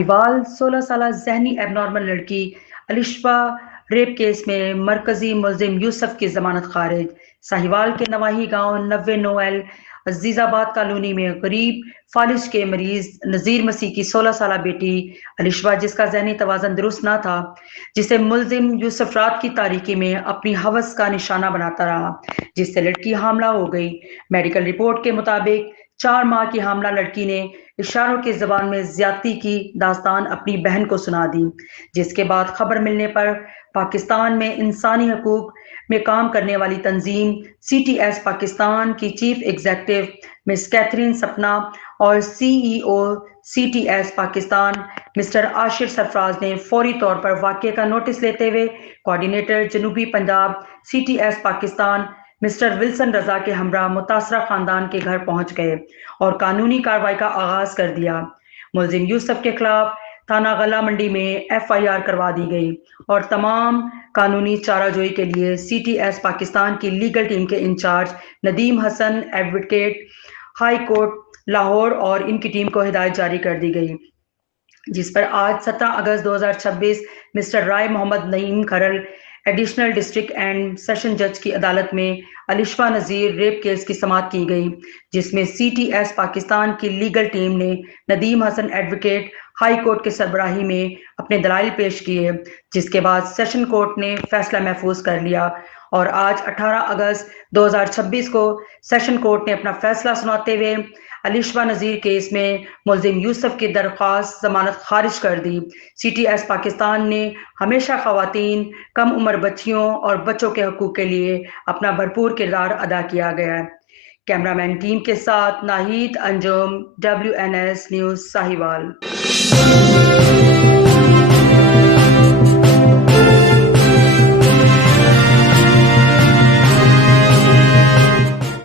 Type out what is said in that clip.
साहिवाल 16 साल जहनी एबनॉर्मल लड़की अलिशबा रेप केस में मरकजी मुलजिम यूसुफ की जमानत खारिज। साहिवाल के नवाही गांव 90 नोएल अजीजाबाद कॉलोनी में गरीब फालिज के मरीज नज़ीर मसीह की 16 साल बेटी अलिशबा, जिसका जहनी तवाज़न दुरुस्त ना था, जिसे मुलजिम यूसुफ रात की तारीकी में अपनी हवस का निशाना बनाता रहा, जिससे लड़की हामला हो गई। मेडिकल रिपोर्ट के मुताबिक 4 माह की हामला लड़की ने इशारों की ज़बान में ज्यादती की दास्तान अपनी बहन को सुना दी, जिसके बाद खबर मिलने पर पाकिस्तान में इंसानी हकूक में काम करने वाली तंजीम CTS पाकिस्तान की चीफ एग्जीक्यूटिव मिस कैथरीन सपना और CEO CTS Pakistan mister Ashir Sarfaraz ने फौरी तौर पर वाक़े का नोटिस लेते हुए कोऑर्डिनेटर जनूबी Punjab CTS Pakistan mister Wilson Raza के हमरा मुतासरा खानदान के घर पहुंच गए और कानूनी कार्रवाई का आगाज कर दिया। मुलजिम यूसुफ के खिलाफ थाना गला मंडी में FIR करवा दी गई और तमाम कानूनी चाराजोई के लिए CTS पाकिस्तान की लीगल टीम के incharge Nadeem Hasan advocate high court Lahore और इनकी टीम को हिदायत जारी कर दी गई, जिस पर आज 17 अगस्त 2026 mister Rai Muhammad Naeem Kharal additional district and session जज की अदालत में अलिशबा नज़ीर रेप केस की समाअत की गई, जिसमें CTS पाकिस्तान की लीगल टीम ने Nadeem Hasan advocate high court के सरबराही में अपने दलाइल पेश किए, जिसके बाद सेशन कोर्ट ने फैसला महफूज कर लिया और आज 18 अगस्त 2026 को सेशन कोर्ट ने अपना फैसला सुनाते हुए अलिशबा नज़ीर केस में मुलजिम यूसुफ की दरख्वास्त जमानत खारिज कर दी। CTS पाकिस्तान ने हमेशा खवातीन, कम उम्र बच्चियों और बच्चों के हकूक़ के लिए अपना भरपूर किरदार अदा किया गया है। कैमरामैन टीम के साथ नाहिद अंजुम, WNS न्यूज़ साहिवाल।